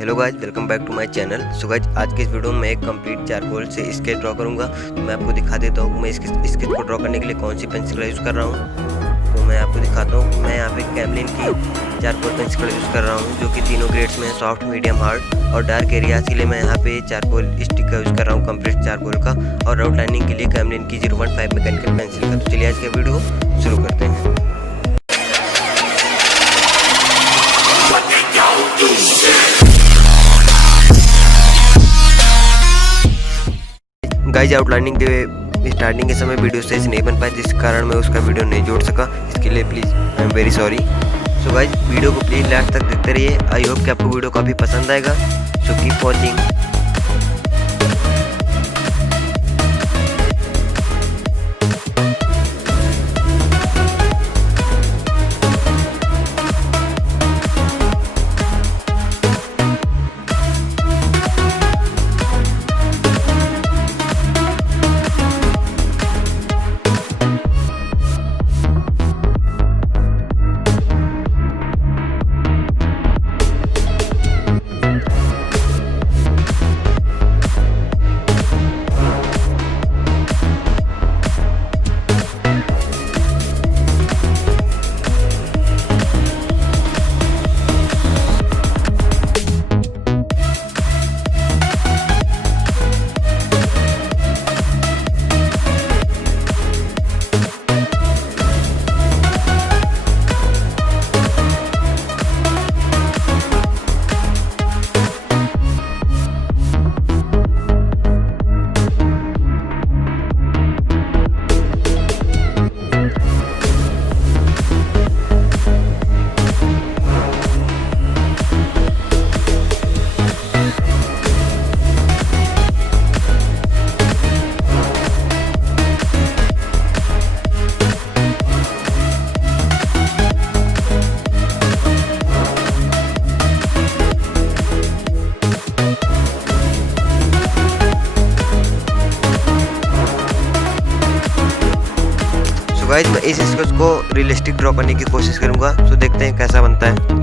Hello guys, welcome back to my channel. So guys, आज के इस वीडियो में मैं एक कंप्लीट चारकोल से स्केच ड्रॉ करूंगा। तो मैं आपको दिखा देता हूँ मैं इस स्केच को ड्रॉ करने के लिए कौन सी पेंसिल का यूज़ कर रहा हूँ। तो मैं आपको दिखाता हूँ। मैं यहाँ पे कैमलिन की चारकोल पेंसिल का यूज़ कर रहा हूँ, जो कि तीनों ग्रेड्स में सॉफ्ट, मीडियम, हार्ड और डार्क एरियाज के लिए मैं यहाँ पे चारकोल स्टिक का यूज़ कर रहा हूँ, कंप्लीट चारकोल का। और आउटलाइनिंग के लिए कैमलिन की 0.5 मैकेनिकल पेंसिल का। तो चलिए आज का वीडियो शुरू करते हैं। गाइज, आउटलाइनिंग के स्टार्टिंग के समय वीडियो सही से नहीं बन पाई, जिस कारण मैं उसका वीडियो नहीं जोड़ सका। इसके लिए please I am very sorry. So guys, video को प्लीज़ लास्ट तक देखते रहिए। आई होप कि आपको वीडियो काफ़ी पसंद आएगा। So keep watching. गाइज, मैं इस स्केच को रियलिस्टिक ड्रॉ करने की कोशिश करूंगा। तो देखते हैं कैसा बनता है।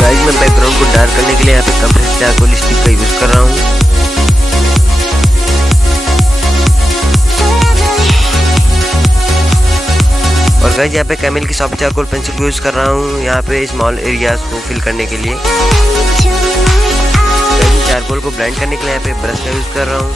गाइज, मैं बैकग्राउंड को डार्क करने के लिए यहाँ पे कंप्रेस्ड चारकोल स्टिक का यूज़ कर रहा हूँ। और गाइज, यहाँ पे कैमल की सॉफ्ट चारकोल पेंसिल को यूज़ कर रहा हूँ, यहाँ पे स्मॉल एरियाज को फिल करने के लिए। चारकोल को ब्लेंड करने के लिए यहाँ पे ब्रश का यूज़ कर रहा हूँ।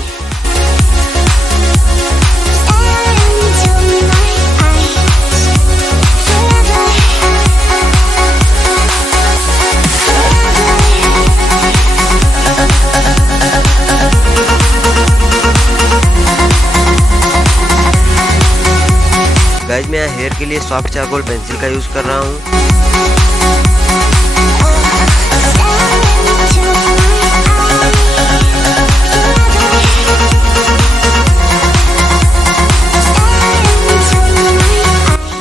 गाइज, मैं हेयर के लिए सॉफ्ट चारकोल पेंसिल का यूज़ कर रहा हूँ।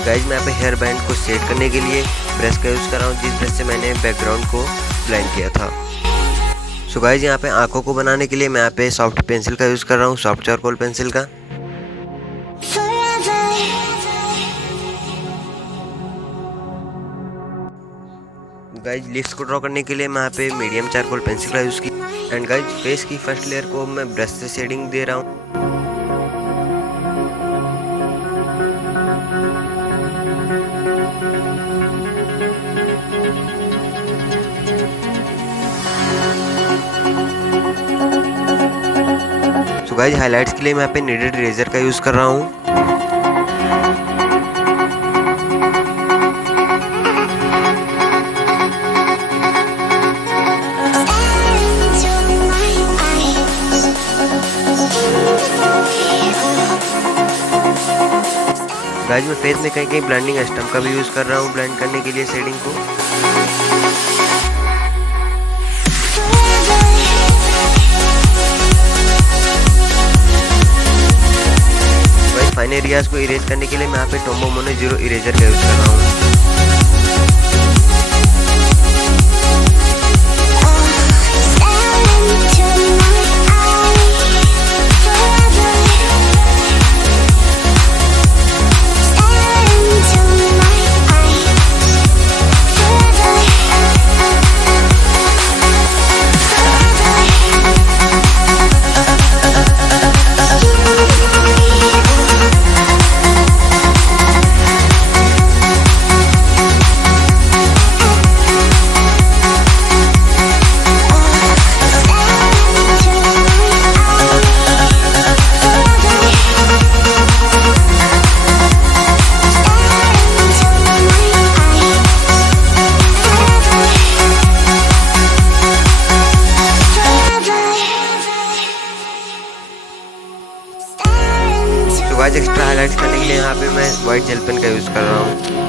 गाइज, मैं यहाँ पे हेयर बैंड को सेट करने के लिए ब्रश का यूज़ कर रहा हूँ, जिस ब्रश से मैंने बैकग्राउंड को ब्लेंड किया था। सो गाइज, यहाँ पे आंखों को बनाने के लिए मैं यहाँ पे सॉफ्ट पेंसिल का यूज़ कर रहा हूँ, सॉफ्ट चारकोल पेंसिल का। गाइज, लिप्स को ड्रॉ करने के लिए मैं यहाँ पे मीडियम चारकोल पेंसिल का यूज़ की। एंड गाइज, फेस की फर्स्ट लेयर को मैं ब्रश से शेडिंग दे रहा हूँ। सो गाइज, हाइलाइट्स के लिए मैं यहाँ पे नीडेड इरेजर का यूज़ कर रहा हूँ। गाइस मैं फेस में कहीं कहीं ब्लेंडिंग स्टम्प का भी यूज़ कर रहा हूँ ब्लेंड करने के लिए शेडिंग को। गाइस फाइन एरियाज को इरेज करने के लिए मैं यहाँ पे टोम्बो मोनो 0 इरेजर का यूज़ कर रहा हूँ। गाइस एक्स्ट्रा हाईलाइट्स करने के लिए यहाँ पे मैं वाइट जेल पेन का यूज़ कर रहा हूँ।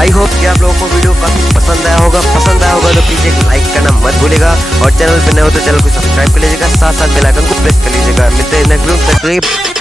आई होप कि आप लोगों को वीडियो काफ़ी पसंद आया होगा तो प्लीज़ एक लाइक करना मत भूलिएगा और चैनल पर नए हो तो चैनल को सब्सक्राइब कर लीजिएगा, साथ साथ बेल आइकन को प्रेस कर लीजिएगा। मिलते हैं नेक्स्ट वीडियो तक के लिए।